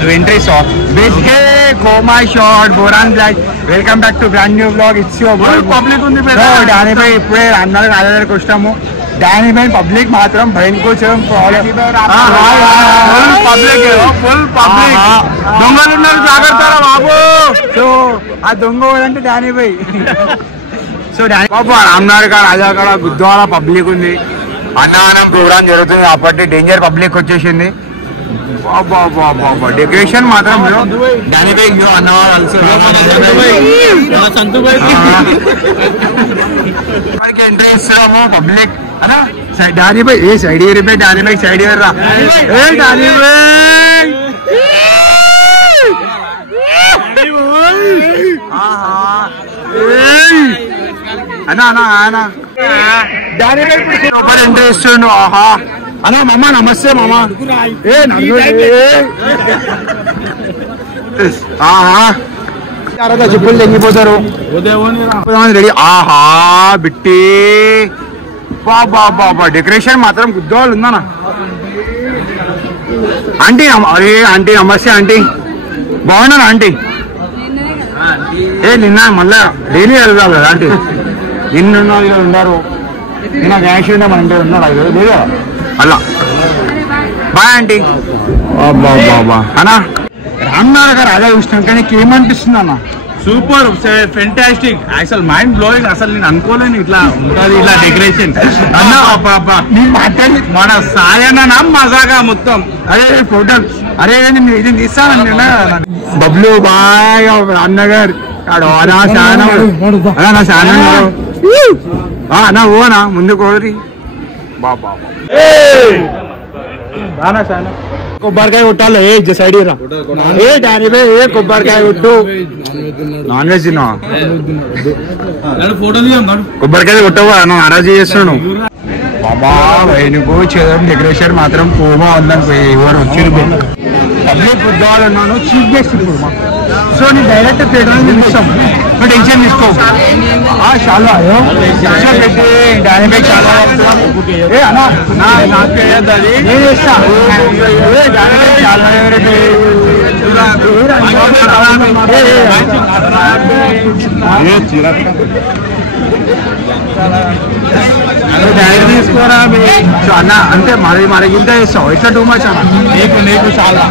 to entry shop. Biscuit, Koma Short, Boran Black. Welcome back to brand new vlog. It's your boy. Public undi beta. No, Danny bhai ippude annaru already kostamu. Danny bhai public matram bhayankocharam problem. Full public full public. Dongalu unnaru jagartara babu. So aa donga evante Danny bhai. So Danny papa Ramnagar ka Raja kada Gudwara public undi. Annanam program jarutundi apatti danger public vachesindi. Decoration matram Danny bhai you Annawar also Santu bhai మనకి entry ఇస్తాము public అన్నా Danny bhai A side year by Danny bhai side year రా ఏ Danny bhai ఆహా అన్నా అన్నా అన్నా Danny bhai super entry ఇస్తుండు ఆహా అన్నా మామ నమస్తే మామ ఏ చెప్పులు తెంగిపోతారు రెడీ ఆహా బిట్టి బాబా డెకరేషన్ మాత్రం గుద్దోళ్ళు ఉందన్నా ఆంటీ అరే ఆంటీ నమస్తే ఆంటీ బాగున్నారా ఆంటీ ఏ నిన్న మళ్ళా డైలీ వెళ్దాం కదా ఆంటీ నిన్న ఉన్నారు నిన్న క్యాష్ ఉండే మన ఇంటి ఉన్నారు లేదా అలా బాయ్ ఆంటీ బాబా అన్నా రామ్నగర్ గారు అదే చూసినాం కానీ ఏమనిపిస్తుంది అన్న సూపర్ ఫెంటాస్టిక్ అసలు మైండ్ బ్లోయింగ్ అసలు నేను అనుకోలేను ఇట్లా ఉంటుంది ఇలా డెకరేషన్ మన సాయన మజాగా మొత్తం అదే ఫోటో అరే నేను ఇది తీస్తాను బబ్లు బాయ్ రామ్నగర్ నా శానం నా ఓనా ముందు కోరి బాబా కొబ్బరికాయ కొట్టాలి ఏ సైడ్ రా ఏ Danny bhai ఏ కొబ్బరికాయ కొట్టు నాన్ వెజ్ తిన్నా కొబ్బరికాయ కొట్టవా నారాజీ చేస్తున్నాను బాబా వెనుకో చేద్దాం డెకరేషన్ మాత్రం పోమా ఉందని ఎవరు వచ్చారు పబ్లిక్ ఉద్యోగాలు ఉన్నాను చీఫ్ గెస్ట్ ఇప్పుడు సో నేను డైరెక్ట్ థియేటర్ చూపిస్తాం నువ్వు టెన్షన్ తీసుకో చాలా పెట్టి Danny bhai చాలా ఏ అన్నా నాకు అది నేను చేస్తా Danny bhai చాలా తీసుకోరా అన్న అంటే మరి ఇంత చేస్తావు ఇట్లా టూ మచ్ అన్న నీకు చాలా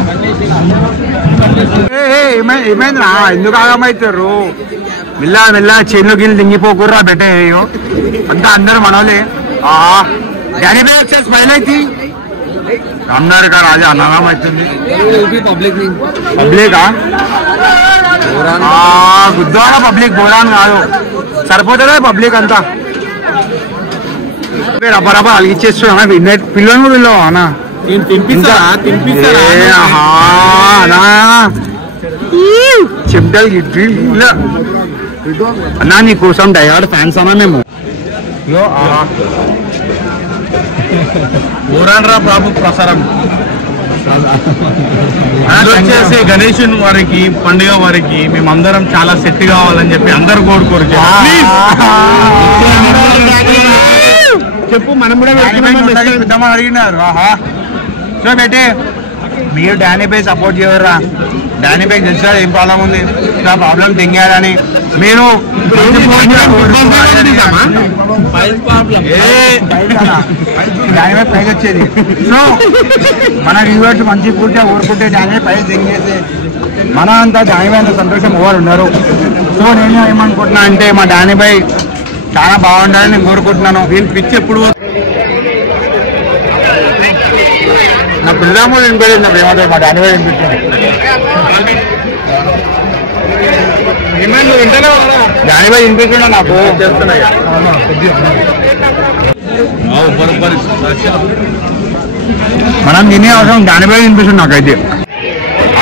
ఏమైందిరా ఎందుకు ఆగమవుతారు మెల్ల చేనులో గిల్లు దింగిపోకుర్రా పెట్టేయో అంతా అందరూ మనోలే Danny bhai వచ్చేసి స్మైల్ అయితే రామ్నగర్ గారు రాజా అన్నగాం అవుతుంది పబ్లికా గుద్వాడ పబ్లిక్ బోరాన్ కాదు సరిపోతుందా పబ్లిక్ అంతా రబ్బా అలిగిచ్చేస్తున్నా పిల్లలు కూడా వెళ్ళావు అన్నా చెప్తారు అన్నా నీ కోసం డైహార్డ్ ఫ్యాన్స్ అన్నా మేము ఊరాన్రా బాబు ప్రసారం వచ్చేసి గణేష్ వారికి పండుగ వారికి మేమందరం చాలా సెట్ కావాలని చెప్పి అందరు కోరుకోరు చెప్పు మనం కూడా అడిగినారు సో బెట్టి మీరు Danny bhai సపోర్ట్ చేయరా Danny bhai తెలిసా ఏం ప్రాబ్లం ఉంది ఇట్లా ప్రాబ్లం తెంగారని మీరు Danny bhai ప్రైజ్ వచ్చేది సో మన వ్యూవర్స్ మంచి పూర్తిగా ఊరుకుంటే Danny bhai ప్రైజ్ తెంగేస్తే మన అంతా Danny bhai అంత సంతోషం ఎవరు ఉన్నారు సో నేను ఏమనుకుంటున్నా అంటే మా Danny bhai చాలా బాగుండాలని నేను కోరుకుంటున్నాను దీని పిచ్చి ఎప్పుడు నా పిల్లము వినిపించింది నా ప్రేమతో మా Danny bhai వినిపించింది Danny bhai వినిపించిందా నాకు మనం తినే అవసరం Danny bhai వినిపిస్తుంది నాకైతే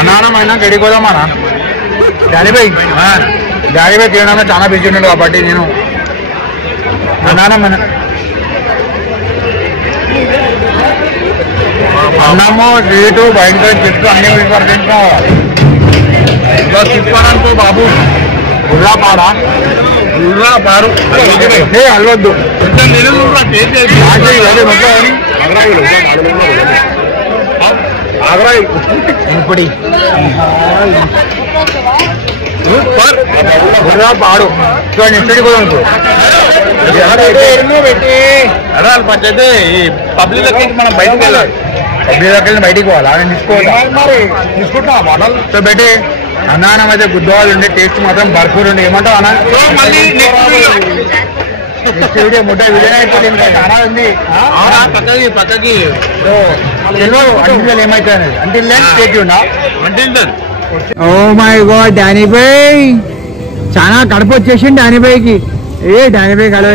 అన్నానం అయినా గడిపోదామన్నా Danny bhai తినడమే చాలా బిజీ ఉన్నాడు కాబట్టి నేను అన్నానం అన్నము రేటు భయంకర చెట్టు అన్ని తిప్పుకోవడానికి బాబు గుర్రాపాడా గుర్రాపాడు అల్లొద్దు ఇప్పుడు పాడు చూడండి కూడా ఉంటుంది అయితే ఈ పబ్లిక్ లెక్క మనం బయటకు వెళ్ళాలి. బయటికి పోవాలా నేను తీసుకుంటా మోడల్ సో పెట్టి అన్నానం అయితే గుద్దవాళ్ళు ఉండే టేస్ట్ మాత్రం భర్పూర్ ఉండే ఏమంటావు అన్న మళ్ళీ వీడియో ముట్ట వీడియో అయిపోతే అనా ఉంది పక్కకి ఏమైతే అంటే స్టేట్ ఉన్నా ఓ మై గాడ్ డానీ భాయ్ చాలా కడుపు వచ్చేసింది డానీ భాయ్కి. డానీ భాయ్ కలవ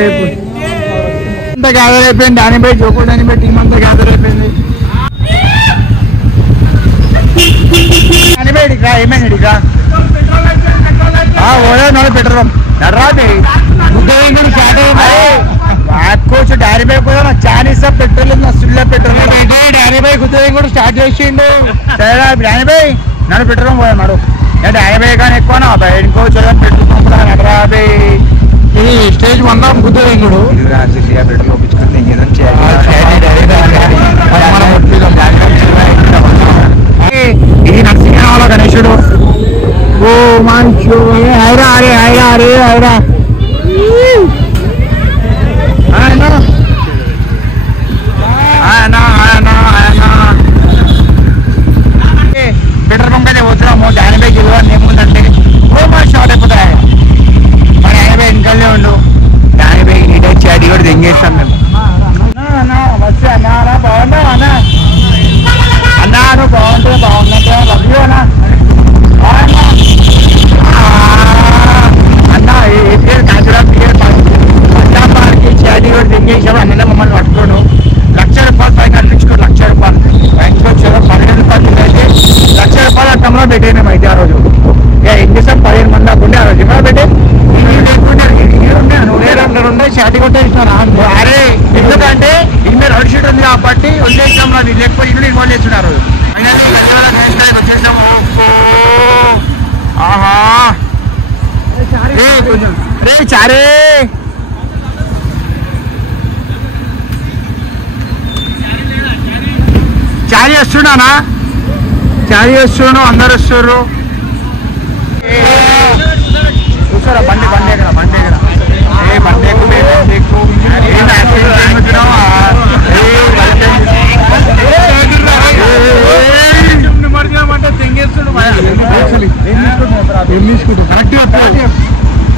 అంతా గ్యాదర్ అయిపోయింది. డానీ భాయ్ జోకో డానీ భాయ్ టీం అంతా గ్యాదర్ అయిపోయింది. డానీ భాయ్ ఇడికా ఏమైంది ఇడికా ఓడే నోడు పెట్రోల్ నడరాది గుడ్డ స్టార్ట్ అయ్యింది. కోచ్ డానీ భాయ్ కూడా Chalisa petrol Sulla petrol Danny భాయ్ గుద్ద కూడా స్టార్ట్ చేసిండు. సరే డానీ భాయ్ నన్ను పెట్రోల్ పోయాడు అంటే 50 కానీ ఎక్కువనా ఇంకో చూడండి పెట్రోల్ నడరాబే ఇది స్టేజ్ వందా బుద్ధ ఇంకుడు ఇది నరసింహ గణేశుడు. ఓ మంచు హైరా అరే హైరా అరే హైరా పెట్రోల్ బంక్ అయితే పోతున్నాము. 80 కిలోలు ఏముందంటే షార్ట్ అయిపోతాయి. మన 80 వెనకాలనే ఉండు. 80 నీట్ వచ్చి అది కూడా దెంగేస్తాం మేము. వచ్చి అన్నా బాగున్నావు అన్నా అన్నాను బాగుంటుంది బాగున్నట్టు లవ్ యూ అన్నా అన్న ఏ పేరు కాజురా పేరు పంజాబ్కి చాడీ కూడా దెంగేసాము. అన్న మమ్మల్ని పట్టుకోను ₹1,00,000 పైన కనిపించుకోరు. ₹1,00,000 బ్యాంక్కి వచ్చారు. 15 రూపాయలు అయితే ₹1,00,000 అట్టంలో పెట్టేనాం అయితే ఆ రోజు. ఏం చేసాం 15 మంది దాకుండే ఆ రోజు ఏమైనా పెట్టే ఉండే షాటి కొట్టేసినారా. అరే ఎందుకంటే ఇన్న రెడ్ షీట్ ఉంది కాబట్టి వదిలేసాం రాదు లేకపోతే ఇల్లు ఇన్వాల్వ్ చేస్తున్నారు. వచ్చేసాము. ఆహా రే చారే చారీ వస్తున్నానా చారీ వస్తున్నాను అందరు వస్తున్నారు. చూసారా బండి బండి ఎక్కడ బండి ఎక్కడ బండి ఎక్కువ బండి ఎక్కువ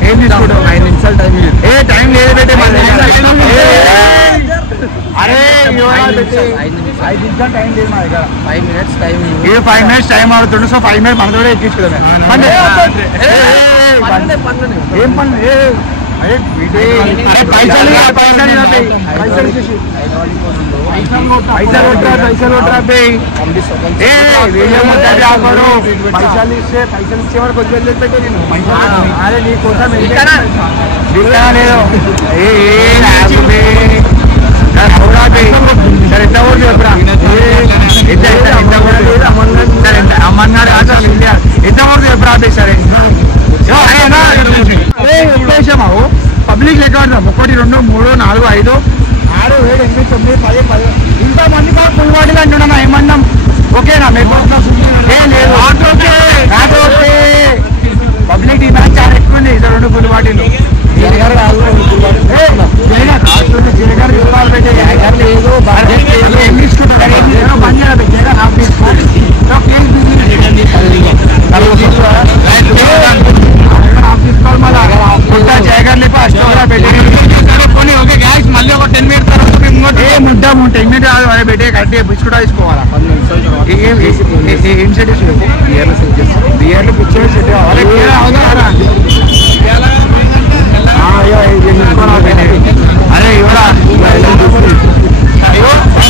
ఏం తీసుకుంటావు 5 నిమిషాలు టైం లేదు పెట్టే అరే 5 నిమిషాలు టైం లేదు మా దగ్గర 5 మినిట్స్ టైం అవుతుండే. సో 5 మినిట్స్ మన కూడా ఎక్కించుకుందాం. ఏం పనులు పైసలు ఇచ్చే వరకు వచ్చి పెట్టే నేను అరే నీ కోసం లేదు సరే ఎంత ఓటు చెప్పురా అమ్మన్నాడు ఇండియా ఎంత ఓటు చెప్పురా సరే ఉద్దేశమావు పబ్లిక్ లెక్క 1 2 3 4 5 6 7 8 9 10 ఇంతమంది కాదు ఫుల్ బాటిల్ అంటున్నా ఏమన్నాం ఓకేనా మీకు లేదు పబ్లిక్ డిమాండ్ చాలా ఎక్కువ ఉంది. 2 ఫుల్ బాటిల్ జీరగారు రూపాయలు పెట్టే లేదు జయగారు కొన్ని ఓకే గ్యాస్ మళ్ళీ ఒక 10 మినిట్స్ తర్వాత ముద్ద 10 మినిట్ కాదు పెట్టే కరెక్ట్ బిస్కుట్ తీసుకోవాలా. ఏం సెట్ బియర్లు పిక్చర్ సెట్ కావాలి. అరే ఇవరా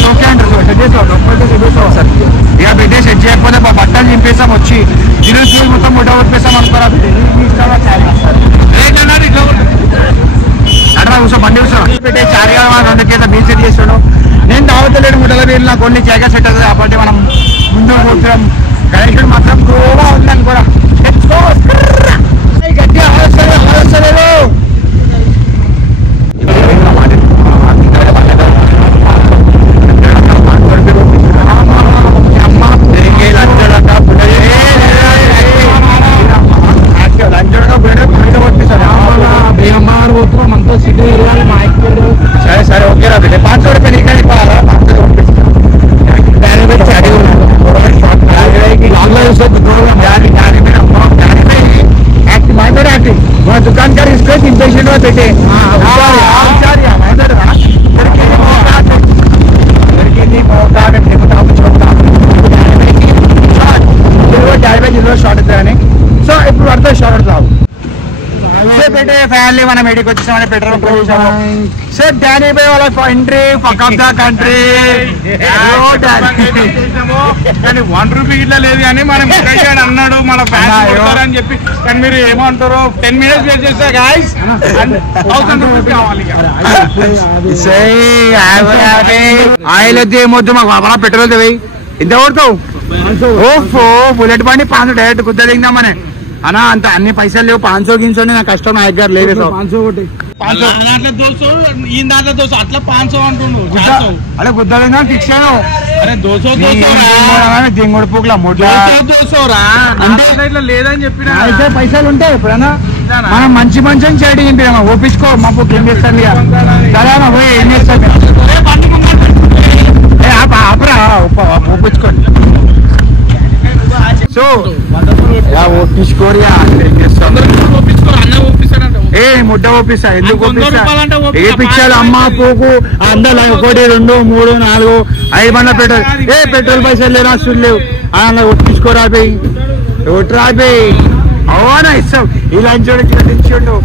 ఓకే అంటారు ఇక పెట్టే సెట్ చేయకపోతే బట్టలు చింపేసాం వచ్చి తిరుగు మొత్తం ముట్ట కొట్టేసాం అనుకోరా అట్లా కూర్చో బండి కూర్చో పెట్టే చారిగా 2 కేజీల బీల్ సెట్ చేస్తాడు. నేను దావతలేడు ముట్టల బీల్ నాకు కొన్ని చేయగా సెట్ అవుతుంది కాబట్టి మనం ముందు కూర్చోం. గణేశుడు మాత్రం గోవా ఉందని కూడా గట్టిగా ఆలోచనలేదు. సరే సరే ఓకే రా బిడ్డ 500 రూపాయలు ఇక్కడ ఇవ్వాలా 500 పంపిస్తా దాని గురించి అడిగి మా దుకాన్ కాడ తీసుకొని ఇంపేషెంట్ పెట్టే షార్ట్ అవుతాయని సో ఇప్పుడు పడతాయి షార్ట్ రావు పెట్టే ఫ్యామిలీ మనం ఎడికి వచ్చేసామని పెట్రోల్ సార్ డానీ బై వాళ్ళ entry fuck off the country కానీ 1 రూపీ ఇట్లా లేదు కానీ మనం అన్నాడు మన ఫ్యాన్స్ అని చెప్పి కానీ మీరు ఏమంటారు 10 minutes వెయిట్ చేస్తే గాయ్స్ 1000 రూపీస్ కావాలి ఆయిల్ వద్దు ఏమొద్దు మాకు బాబా పెట్రోల్ పోయి ఎంత కొడతావు ఓఫో బుల్లెట్ బండి 500 డైరెక్ట్ కుద్ద దిగుదామనే అన్నా అంత అన్ని పైసలు లేవు 500 గించండి నా కష్టం నా దగ్గర లేదు అట్లా 500 అంటుండు అలా గుద్ద ఫిక్స్ దింగుడు పూకుల ఇట్లా లేదని చెప్పిన పైసలు ఉంటాయి ఎప్పుడన్నా మనం మంచి మంచిని చేయడం ఏంటి ఒప్పించుకో మా పూకు ఏం చేస్తాను సరే అన్న పోయి ఏం చేస్తాను ఒప్పించుకోండి సో ఒప్పించుకోరియా ఏ ముడ్డ ఒప్పిస్తా ఎందుకు ఏపించాలి అమ్మ పోకు అందరూ 1 2 3 4 5 బండ్ల పెట్రోల్ పెట్రోల్ పైసలు లేవు అసలు లేవు అలా ఒప్పించుకోరా పోయి ఒట్రా పోయి అవునా ఇస్తాం ఇలా తెచ్చిండు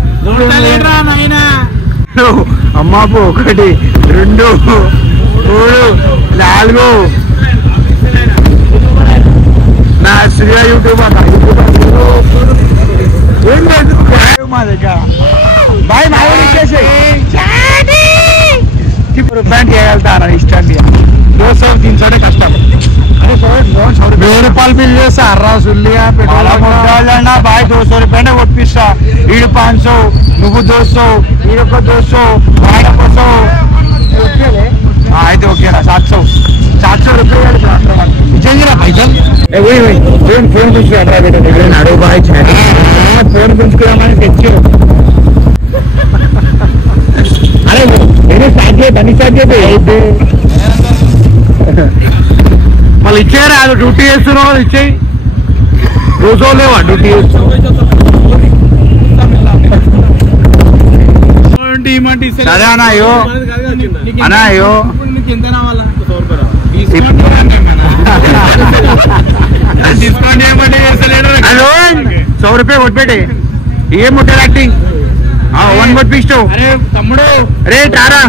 అమ్మా పో 1 2 3 4 నా శ్రీయా యూట్యూబర్ మా దగ్గర బాయ్ మా ఇచ్చేసి ఇప్పుడు రూపాయలు చేయగలుగుతారా ఇష్టం దోశ తినడే కష్టం 1000 రూపాయలు బిల్ చేస్తా అర్రా సుల్లియా పెట్రోల్ బాయ్ 200 రూపాయలు ఒప్పిస్తా ఈడు 500 నువ్వు 200 ఈడొక 200 వాడ కోసం అయితే ఓకేనా 700 రూపాయలు పైసలు ఫోన్ గుంచుకురా అడుగు బాయ్ ఫోన్ గుంచుకురామని తెచ్చు అరే నేను స్టార్ట్ చేయ పని స్టార్ట్ చేస్తే మళ్ళీ ఇచ్చేయరా డ్యూటీ చేస్తున్నావు ఇచ్చేయి రోజు లేవా డ్యూటీ సరే అన్నాయో అన్నాయో డిస్కౌంట్ ఏమంటే 100 రూపాయలు కొట్టిపెట్టే ఏం ముట్టారు యాక్టింగ్ 1 కొట్టిస్తూ తమ్ముడు రే టారా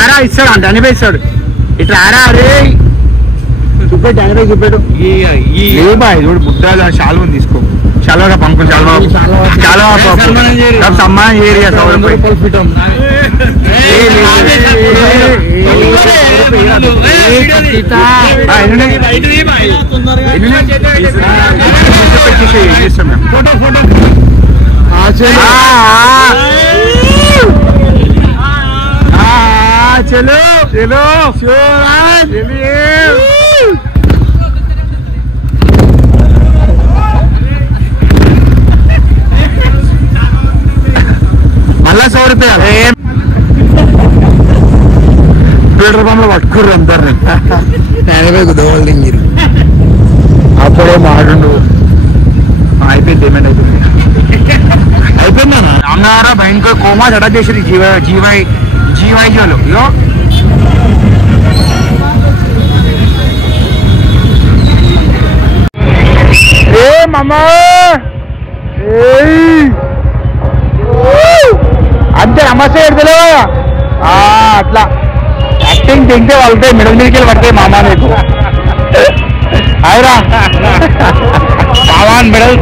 ఆరా ఇస్తాడు అంటే అనిపై ఇస్తాడు ఇట్లా ఆరా రే చూపెట్టు అనిపై చూపెట్టు ఏ బాయ్ చూడు బుడ్డాలు శాలువని తీసుకో శాలువగా పంపు శాలువా సమ్మానం ఏరియా 100 రూపాయలు చలో చలో మళ్ళా 100 రూపాయలు పెట్రోల్ పంప్ లో పట్టుకుర్రు అందరిని దోవలు దింగిరు అప్పుడే మాడు అయిపోయింది పేమెంట్ అయిపోయిందా అన్నారా భయంకర కోమా జడ చేసి జీవైజోలు ఇగో ఏ మామా అంతే నమస్తే ఎడతలేవా అట్లా యాక్టింగ్ తింటే వాళ్ళతో మిడల్ మీదకి పడతాయి మామా నీకు అవురా సామాన్ మెడల్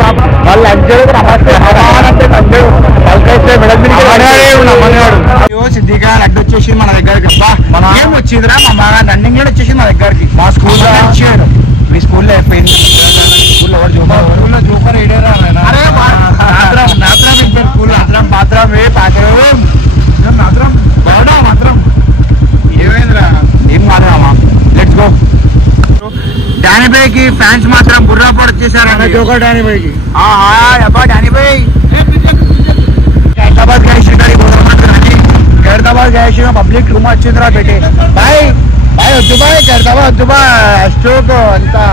వాళ్ళు అంచారు నమస్తే సామాన్ అంటే వాళ్ళకైతే మెడల్ మీదకి సిద్ధిగా అడ్డు వచ్చేసి మన దగ్గరికి మన ఏం వచ్చిందిరా మా బాగా రన్నింగ్ లో వచ్చేసి మా దగ్గరికి మా స్కూల్లో వచ్చాడు మీ స్కూల్లో అయిపోయింది స్కూల్లో స్కూల్లో జూపర్ ఏడారా మాత్రం మాత్రం ఏమైందిరా ఏం కాదురామా లెట్స్ గో డానీ భాయ్ కి ఫ్యాన్స్ మాత్రం బుర్రాపూర్ వచ్చేసారు డానీ భాయ్ కి డానీ భాయ్ హైదరాబాద్ గణేష్ గారికి Khairatabad gas public too much వచ్చిందిరా పెట్టి బాయ్ బాయ్ వద్దు బాయ్ ఖైరతాబాద్ వద్దు బా స్టోక్ అంతా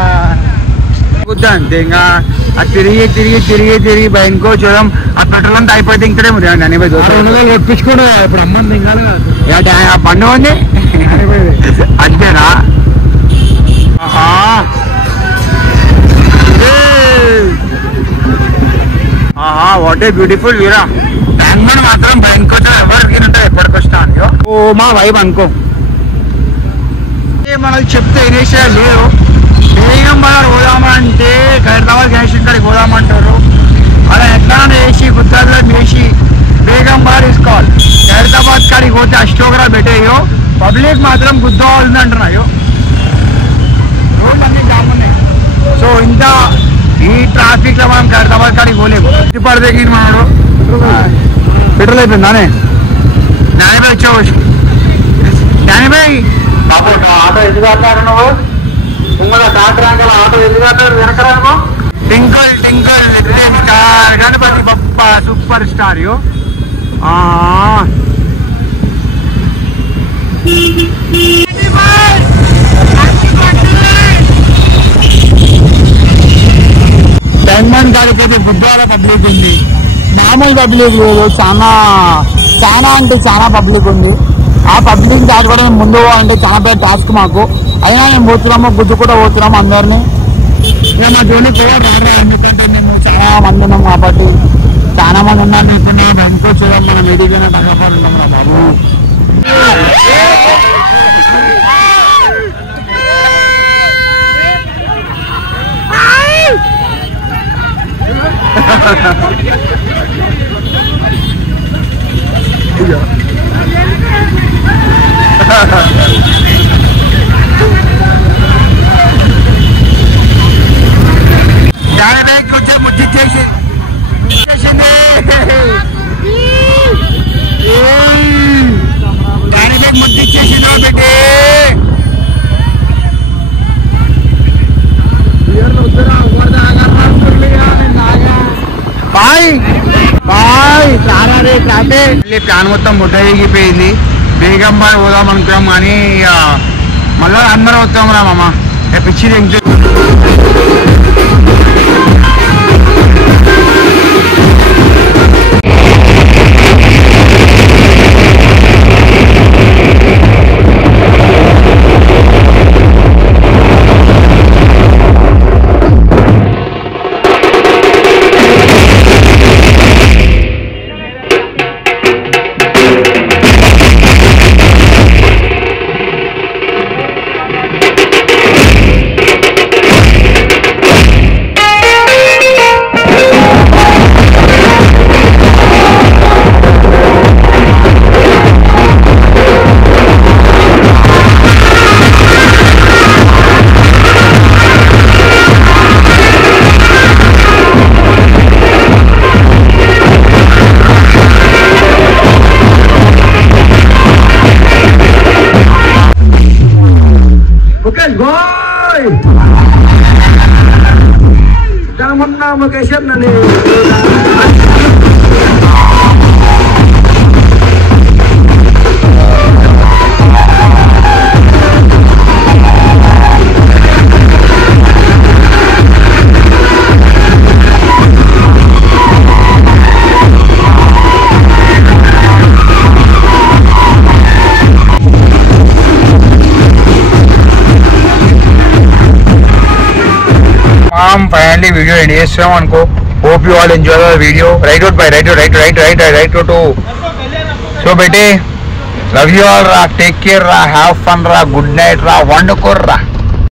అంతే ఇంకా అది తిరిగి తిరిగి తిరిగి తిరిగి బయటకో చూద్దాం ఆ పెట్రోల్ అంతా అయిపోతే ఇంకడేమో అని తెప్పించుకోండి ఇప్పుడు అమ్మని తింగాలి పండు ఉంది అంతేనా వాట్ ఏ బ్యూటిఫుల్ వీరా బెంగళూరు మాత్రం బయటకొచ్చా ఎవరికి ఉంటాయి ఎప్పటికొస్తా అని ఓ మా వైబ్ అనుకో మనకి చెప్తే వినేషా లేరు బేగం బజార్ పోదామంటే ఖైరతాబాద్ గ్యాస్ కాడికి పోదామంటారు అలా ఎట్లా వేసి గుత్తాలో వేసి బేగం బజార్ తీసుకోవాలి ఖైరతాబాద్ కాడికి పోతే అష్టోగ్రా పెట్టేయో పబ్లిక్ మాత్రం గుద్దవాళ్ళు అంటున్నాయో రోడ్లు అన్ని జామ్ ఉన్నాయి సో ఇంత ఈ ట్రాఫిక్ లో మనం ఖైరతాబాద్ కాడికి పోలేము పడితే మనడు పెట్రోల్ అయిపోయిందానే జ్ఞానిబాయ్ వచ్చావచ్చు జ్ఞానిబాయ్ బాబు ఆటో ఎందుకు ఆడతారు నువ్వు డాక్టర్ ఆటో ఎందుకు ఆడతారు వెనకరాను twinkle twinkle star Ganapati Bappa super star yo Bengaluru కాడిపోతే బుద్ధవాడ public ఉంది మామూలు పబ్లిక్ లేదు చాలా చాలా అంటే చాలా పబ్లిక్ ఉంది ఆ పబ్లిక్ దాటి కూడా మేము ముందు అంటే చాలా పెద్ద టాస్క్ మాకు అయినా మేము పోతున్నాము గుద్దు కూడా పోతున్నాము అందరినీ ఇక మా జోలి పోవాలి ఎందుకంటే మేము చాలా మంది ఉన్నాం కాబట్టి చాలా మంది ఉన్నారు అనుకున్నా వెనుకో చూద్దాం మనం ఎదిగిన తగ్గపాటు ఉంటాం రా బాబు ప్లాన్ మొత్తం ముద్ద ఎగిపోయింది బేగం బాయ్ పోదాం అనుకున్నాం కానీ ఇక మళ్ళీ అందరం వస్తాం రా మామ పిచ్చి తెంగి finally video end చేస్తాం అనుకో hope you all enjoy the video right out to so bete love you all ra take care ra have fun ra good night ra వండుకోర్రా